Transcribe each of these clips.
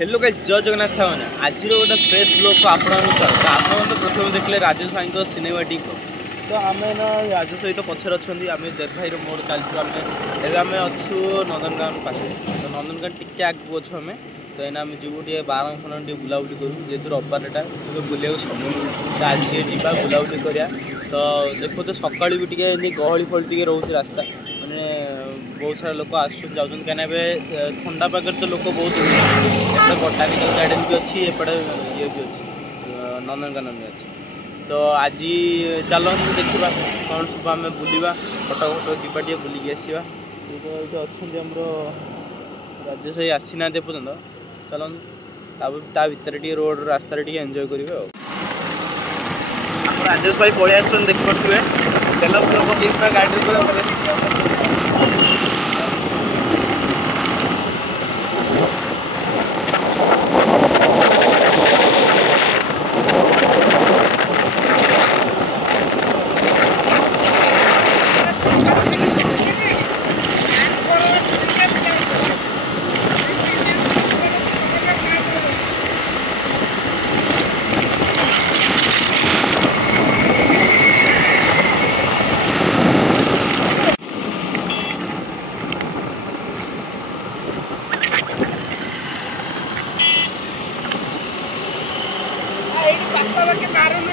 Hello guys जय जगन्नाथ साहब आज गोटे फ्रेश ब्लॉग को आप प्रथम देखले राजेश भाई को सिनेमाटिक तो आम राजेश सहित पचर अच्छा आम देव भाई मोर चलू आम अच्छु नंदनकानन पास तो नंदनकानन टिके आगे अच्छु आम तो यहाँ आम जीव टे 12 खन टे बुलाबुली करूँ जेहतु रविवारटा बुले समय आज जा बुलाबुली करा तो देखो तो सका भी टे गहली फल टे रोचे रास्ता मैंने बहुत सारा लोक आसुन जाऊँ कहीं ठंडा पागे तो लोक बहुत एपटे बोटानिकल गार्डन भी अच्छी एपटे ये भी अच्छी नंदनकानन भी अच्छी तो आज चलो देखा कौन सब आम बुलवा फटो फटो जीवा टे बुलिकी आसवा ये अच्छा आमर राजेश भाई आसी ना पर्यटन चलो ता भितर टे रोड रास्तार टे एंजॉय करेंगे राजेश भाई पलि आस देखिए तेल पकड़ गाड़ी पूरा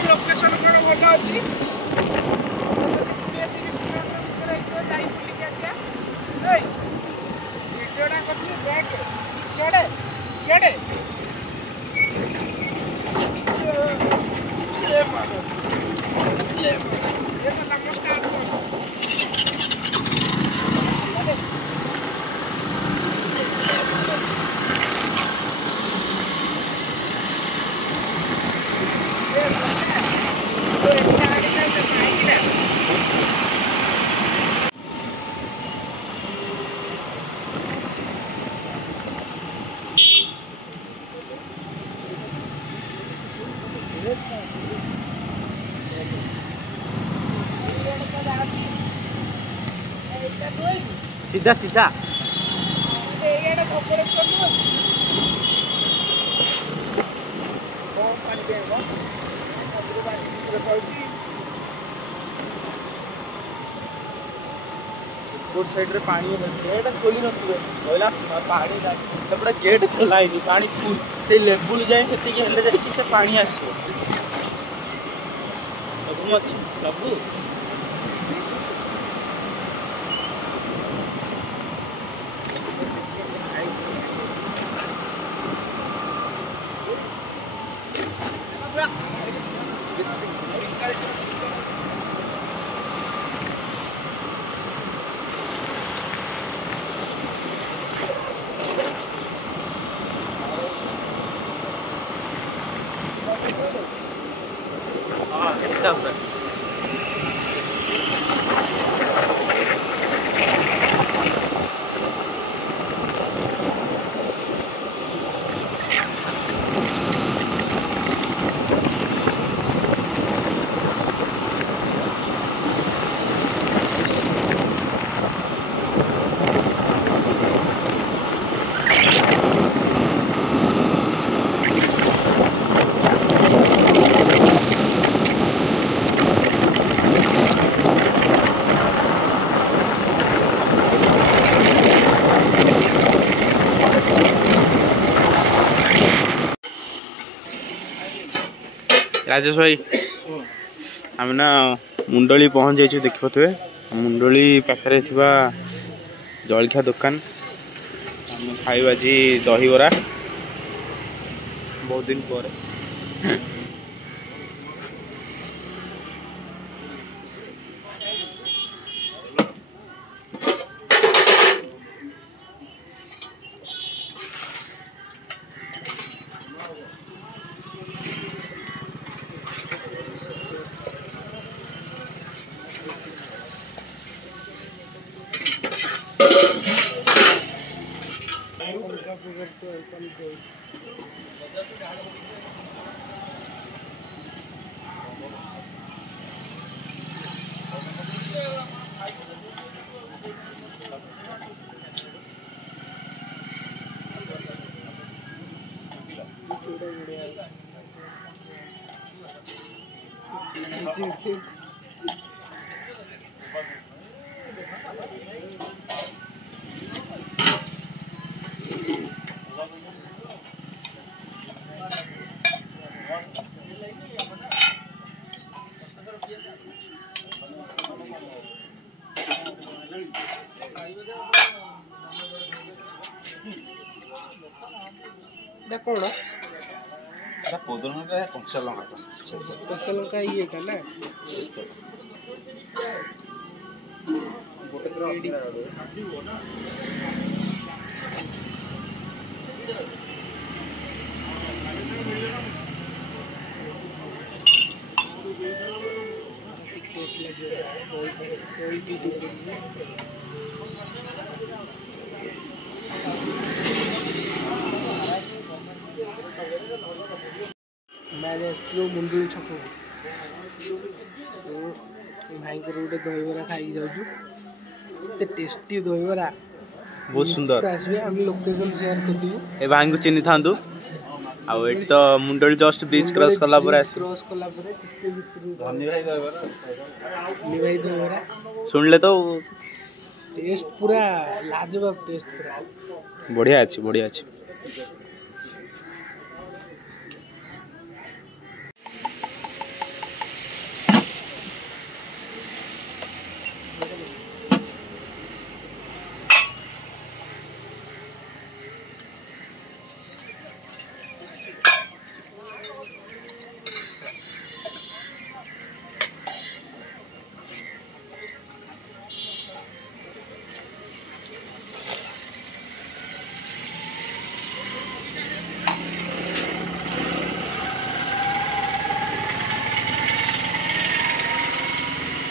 लोकेशन कौन भल अच्छी भिडियोटा कर देख सियाड़े सीधा सीधा रोड साइड रे पानी गेट खोली नला पानी सेपटे गेट खोलाई पानी फुल से लेवल जाए से पानी आसो सब अच्छी सब राजेश भाई आम ना मुंडली पहुँच जाइए देखिए मुंडली पाखे जलखिया दुकान खाई आज दहीबरा बहुत दिन पर कौन कंचा लंका ये का ना टेस्ट लगे कोई भी मुंडुली छक भाई को गोटे दहीबरा खाई जाऊँ टेस्टी दहीबरा बहुत सुंदर आसवे हम लोकेशन शेयर कर दियो ए भाई को चिन्ह थांदु आ एट तो मुंडली जस्ट बीच क्रॉस कला पर धनी भाई दहीबरा सुनले तो टेस्ट पूरा लाजवाब टेस्ट पूरा बढ़िया अच्छी बढ़िया अच्छी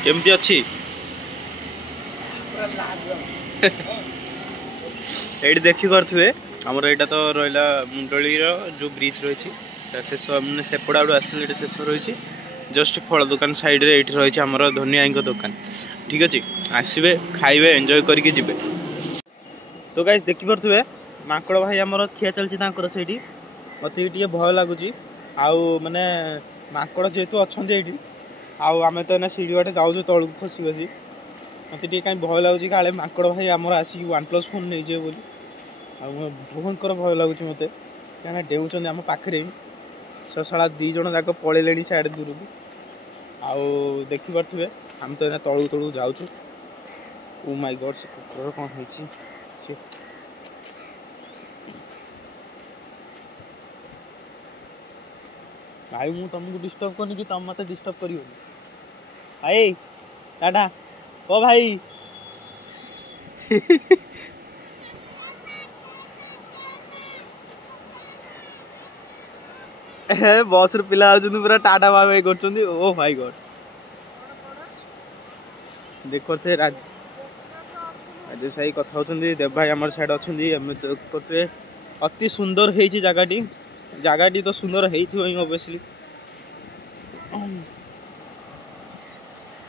केमती अच्छी एटी देखी पारे आमर यहाँ तो रहा मुंडली जो ब्रिज रही शेष मैंने सेपट आड़ आस शेष रही जस्ट फल दुकान साइड रे रही आमर धनी भाई दुकान ठीक अच्छे आसवे खाइबे एंजॉय करके जिबे तो गाइस देखी पारे माकड़ भाई आमर खिया चलती से मत भय लगुच आउ माने माकड़ जेहेतु अच्छा आउ आम तो ना सीढ़ी बाटे जाऊँ तलू खसी खसी मत कहीं भय लगुच काले माकड़ भाई आमर आसिक OnePlus फोन नहीं जाए बोली भयंकर भय लगुच मत क्या डेउन आम पाखे सशा 2 जन जाक पलैले साइड दूर को आउ देखी पारे आम तो ना तलू तलू जाऊँ ओ माय गॉड से कुकुर कौन हो भाई मु तुमको डिस्टर्ब करनी कि तुम मत डिस्टर्ब करियो भाई टाटा ओ भाई बस पिला पूरा टाटा बाय कर ओ भाई गॉड देखते राजेश भाई कथा देव भाई आम साइड अच्छा देखते अति सुंदर है जगह तो सुंदर ओबियसली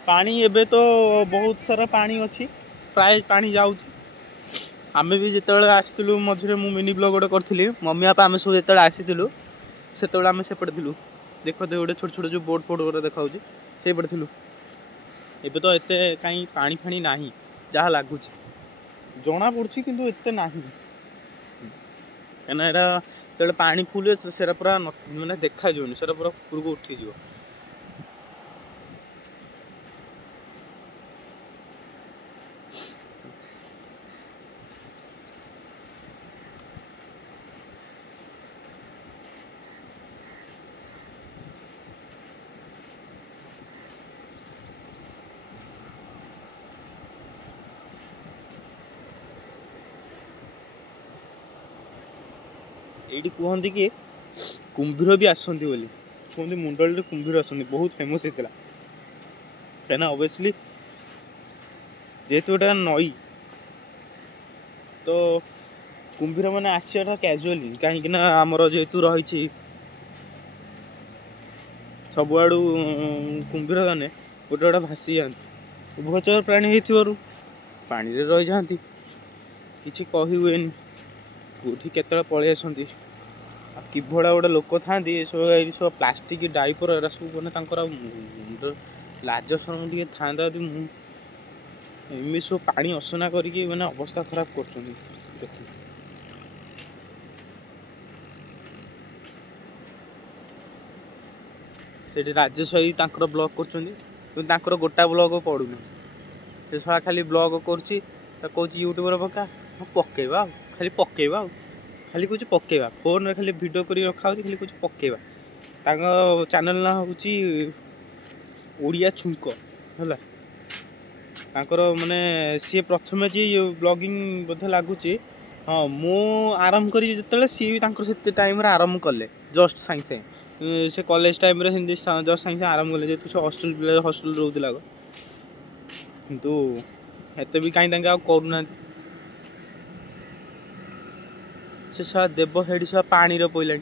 पानी एबे तो बहुत सारा पानी अच्छी प्राय पानी जाऊँ आम भी जिते आसलु मझे मु मिनी ब्लॉग गोटे करी मम्मी बापा आम सब जो आसलु से आम सेपटे थी देखते गोटे छोट छोट जो बोट फोट गोटे देखा से पटे थी एबे तो एते कहीं पानी फाणी ना जहाँ लगुच जना पड़ी कि एते ना कहना यहाँ जो पानी फुल से पूरा मानने देखा से पूरा ऊपर को उठीज ये कहते कि कुंभीर भी आसती बोली कहते मुंडली कुंभीर आसती बहुत फेमस होता कहीं ओबियसली जेहेतु गोटे नई तो कुंभीर मैंने आसाटा कैजुअली कहीं आमर जेहेतु रही सबुआड़ कुंभीर मैंने गोटे गोटे भासी जाती उभचर प्राणी हो पानी रही जाती किसी कही हुए कौटी केत पलि आसती किभड़ा गोटे लोक था सब प्लास्टिक डाइपर एरा सब मैंने लाज शरम टे था एमि सब पानी असना करके मैंने अवस्था खराब कर राजेश भाई ब्लॉग कर गोटा ब्लॉग पड़ूना से सब खाली ब्लॉग कर यूट्यूब पका पकेवा खाली पकेवा खाली कुछ पकेवा फोन रे खाली वीडियो कर रखा खाली कुछ पकेवा चैनल ना हूँ ओडिया छुंक है माने सी प्रथम जी ब्लॉगिंग बोधे लगुच हाँ मु आरंभ करी सी भी टाइम आरंभ कले जस्ट साइंग साइंग से कॉलेज टाइम रे हिंदी जस्ट साइंग आरंभ कले जेतु से हॉस्टल रोला किंतु एते भी कहीं करूना से सा देव हेडी सा पानी रे पइला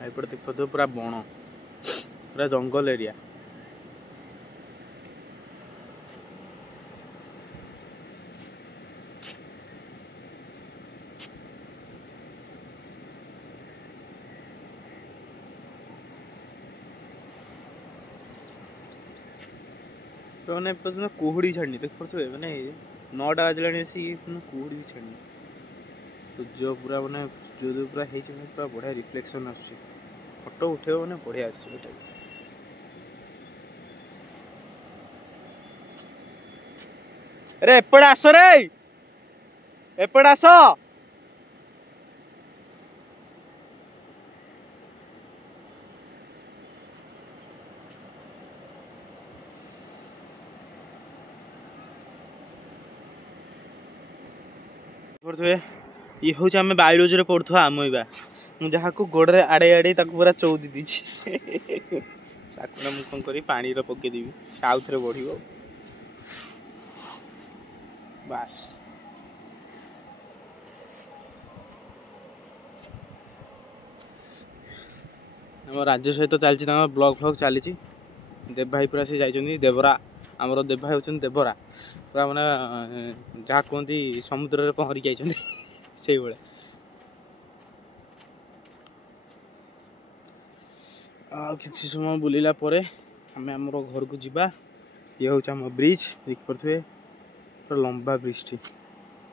एपटे देख तो पूरा बण पूरा जंगल एरिया तो मैंने पर्यटन कुहुड़ी छाड़नी देख पड़े मैंने 9टा बजला कुहुड़ी भी छाड़नी सूर्य पूरा मैंने जो पूरा पूरा बढ़िया रिफ्लेक्शन आस फोटो उठेब मैंने बढ़िया आस अरे एपटे आस रे एपटे आस ये हूँ आम बायोलोजी रे पढ़ुआ आमोबा मुझे गोड़े आड़े आड़े पूरा चौदी दीची कौन कर पानी पकईदेवी से आउ थे बढ़ बास आम राज्य सहित चलती ब्लॉग फ्लॉग चली देव भाई पूरा सी जाइए देवरा आमर देव भाई होती देवरा पूरा मैंने जहाँ कहती समुद्र में पहरिक आई से भाया किसी समय बुलला आम आम घर को जीवा ये हूँ आम ब्रिज देख पारे पूरा लंबा ब्रिज टी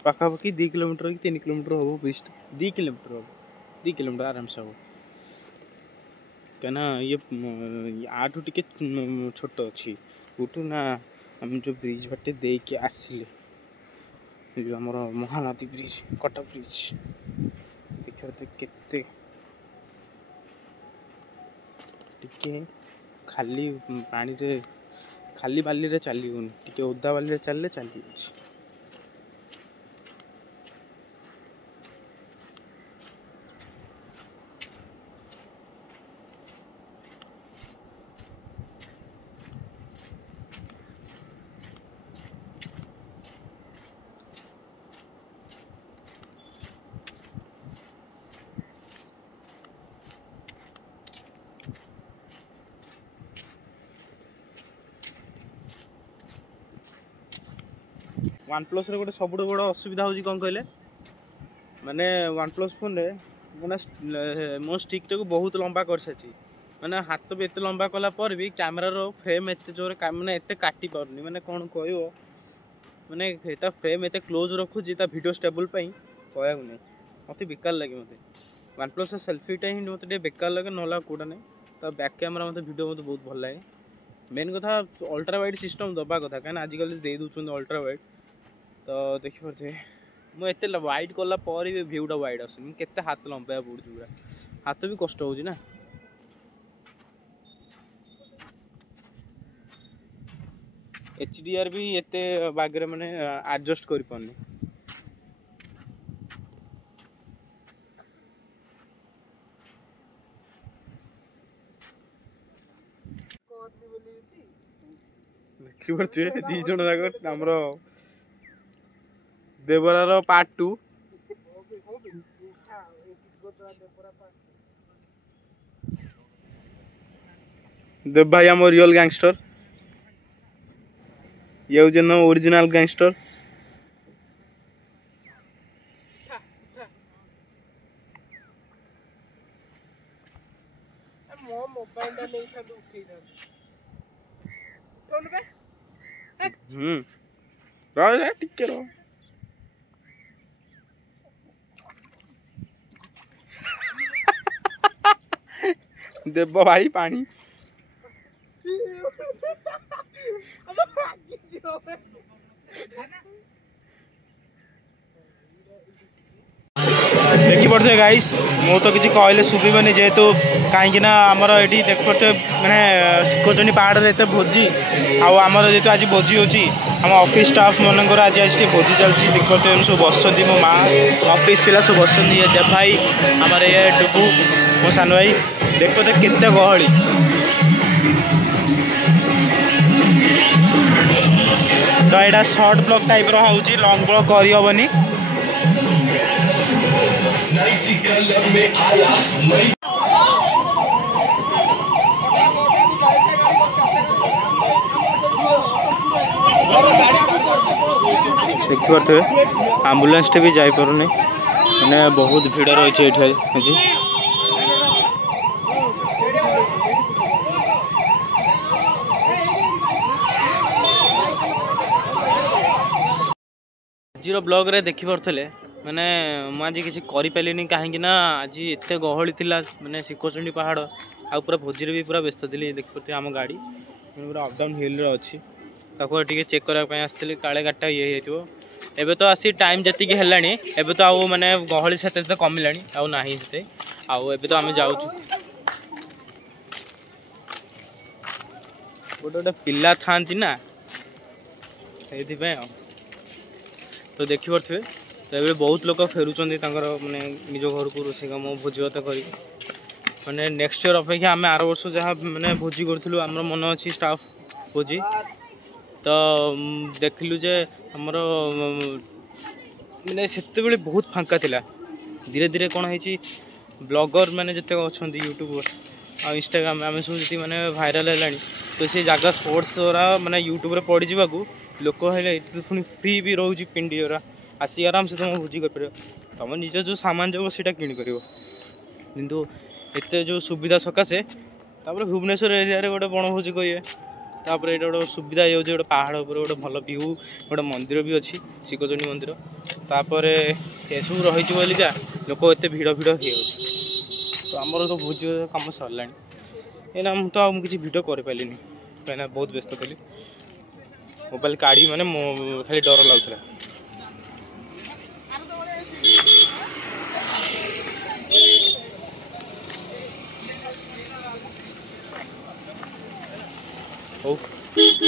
पाखापाखि 2 किलोमीटर कि 3 किलोमीटर हम ब्रिज 2 किलोमीटर हम 2 किलोमीटर आराम से हम क्या ये आठू टे छोट अच्छी उठू ना आम जो ब्रिज बाटे दे के आसिले जो आम महानदी ब्रिज कटक ब्रिज देखते केते टिके खाली पानी रे खाली बाली रे चली होनी टिके ओदा बाली रे चलले चली होची OnePlus रे गोटे सब बड़ असुविधा होची कौन कहले माने OnePlus फोन रे मैंने मो स्टिक टाक बहुत लंबा कर सारी मैंने हाथ भी एत लंबा कला पर भी कैमेरा रो फ्रेम एत जोर मैंने एत काटी पारनी मैंने कौन कह मैंने फ्रेम एत क्लोज रखुची वीडियो स्टेबल कहया नहीं मत बेकार लगे मत OnePlus सेल्फीटा ही मत बेकार लगे ना कौटा नहीं बैक कैमेरा मत वीडियो मत बहुत भल लगे मेन कथा अल्ट्रा वाइड सिस्टम दबा कथा कहीं आजिकल दे दूसरी अल्ट्रा वाइड तो देखिए मुझे वाइड कला भी भ्यूटा वाइड आसूनी केते हाथ लंबा पड़ू पूरा हाथ भी कष्ट हो ना HDR भी एते बागरे माने एडजस्ट कर पारनी देखिए दी जन जाक आमर देवरार पार्ट 2 देव भाई आम रियल गैंगस्टर ये हूँ ओरिजिनल गैंगस्टर मो मोबाइल नहीं था तो उठे कौन बे रह टिके रह देव भाई पानी देखी पड़े गाइस मु तो किसी कहले शुभन जेहेतु कहीं आमर ये देख पड़े मैंने शिखोचनी पहाड़ में एत भोजी आमर जेहतु आज भोजी होम ऑफिस स्टाफ मनकर आज आज भोजी चलती देख पड़े सब बस मो माँ ऑफिस पिला सब बस देव भाई आमर ये डुबू मो सान भाई देख पड़े केते गहली तो यहाँ सर्ट ब्लॉग टाइप रही लंग ब्लॉग करहबनी देखिपे आम्बुलांस टे भी जापर मैंने बहुत भिड़ रही है आज ब्लॉग रे देखी पारे मैंने मुझे किसी करें कहीं आज एत गहली थी मैंने शिखोचंडी पहाड़ आ पूरा भोजी भी पूरा व्यस्त थी देखिए आम गाड़ी पूरा अपडाउन हिल अच्छी टे चेक करने आसती काले गाड़ीटा ये एबे तो आसी टाइम जी है तो आउ मैंने गहली से कमिला आउ ना आउ तो आम जाऊँ गोटे गोटे पिला था ना ये तो देखी पारे तो ये बहुत लोग फेरुंच मैंने निज घर को रोसे कम भोजी भात कर मैंने नेक्स्ट ईयर अपेक्षा आम आर वर्ष जहाँ मैंने भोजी करूँ आम मन अच्छी स्टाफ भोजी तो देखलु जे आमर मैंने से बहुत फांका थिला धीरे धीरे कौन है ब्लॉगर मैंने जिते अच्छा यूट्यूबर्स आ इंस्टाग्राम आम सब जी मैंने भाइराल है तो से जगह स्पोर्ट्स द्वारा मैंने यूट्यूब पड़ी जावाक लोक है पुणी फ्री भी रोज पिंडी गुरा आसी आराम से तुम भोजी कर तुम निज जो सामान जो सीटा किण कर किंतु एत जो सुविधा सकाशे भुवनेश्वर एरिया गोटे बनभोजी कहे तापर ये गोटे सुविधा हो गोटे पहाड़ उपर गोटे भल व्यू गोटे मंदिर भी अच्छी शिखोचंडी मंदिर तापर एसबू रही बोली जा लोक एत भिड़ भिड़ हो तो आमर तो भोजी कम सरला तो मुझे भिड कर पारे कहीं बहुत व्यस्त थी मोबाइल काढ़ी मैंने खाली डर लगुला हो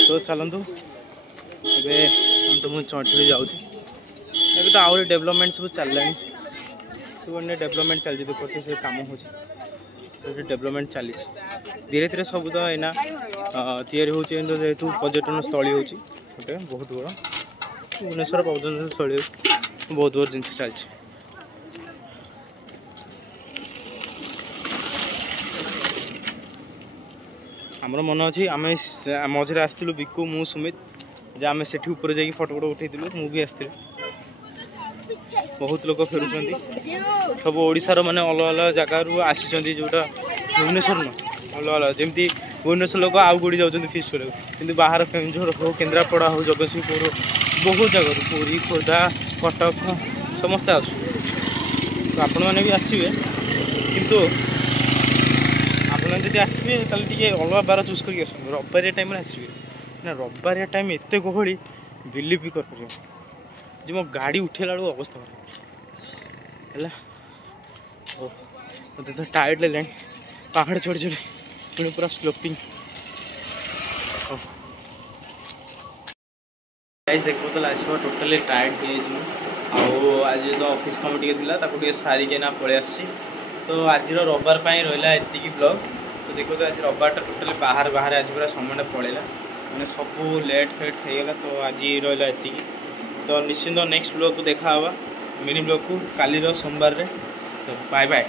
तो चलतु ए हम तो मुझे चढ़ चढ़ी जाऊँ ए तो आहरी डेवलपमेंट सब चलला सब डेवलपमेंट चलती देखते से कम हो डेवलपमेंट चली धीरे धीरे सब तो एना तैयारी हो जेहेतु पर्यटन स्थली हो गोटे बहुत बड़ा भुवनेश्वर पर्यटन स्थली बहुत बड़ा जिनस चलती आमर मन अच्छी आम मझे आसलु बिकु मु सुमित जे आम से ऊपर जाकि फटो फटो उठेलु मुझे आसती बहुत लोग फेरुंच सब ओडिशार माने अलग अलग जगार आसी जोटा भुवनेश्वर न अलग अलग जमी भुवनेश्वर लोग आउ गुड़ी जाऊँ फिस्ट कर बाहर केन्दुझर हो केन्द्रापड़ा हो जगतसिंहपुर बहुत जगह पुरी खोर्धा कटक समस्ते आस तो आपण मैंने भी आसवे किंतु आपड़ी आसवे टे अलग बार चूज करके आस रविवार टाइम आसवे ना रविवार टाइम एत गहली बिलीव भी कर जी मो गाड़ी उठेला बेलू अवस्था है मत तो टायर्ड लगे पहाड़ चढ़ी चढ़ी पुणी पूरा स्लोपिंग देखो तो आस टोटाली टायर्ड हो आज तो ऑफिस काम टे सारिके ना पलि आसी तो आज रविवार रहा एति ब्लॉग तो देखो तो आज रविवार टोटाली बाहर बाहर आज पूरा समय पलैला मैंने सब लेट फेट होगा तो आज रहा एति तो निश्चिंत नेक्स्ट ब्लॉग को देखा मिनी ब्लॉग को काली सोमवार रे तो बाय बाय।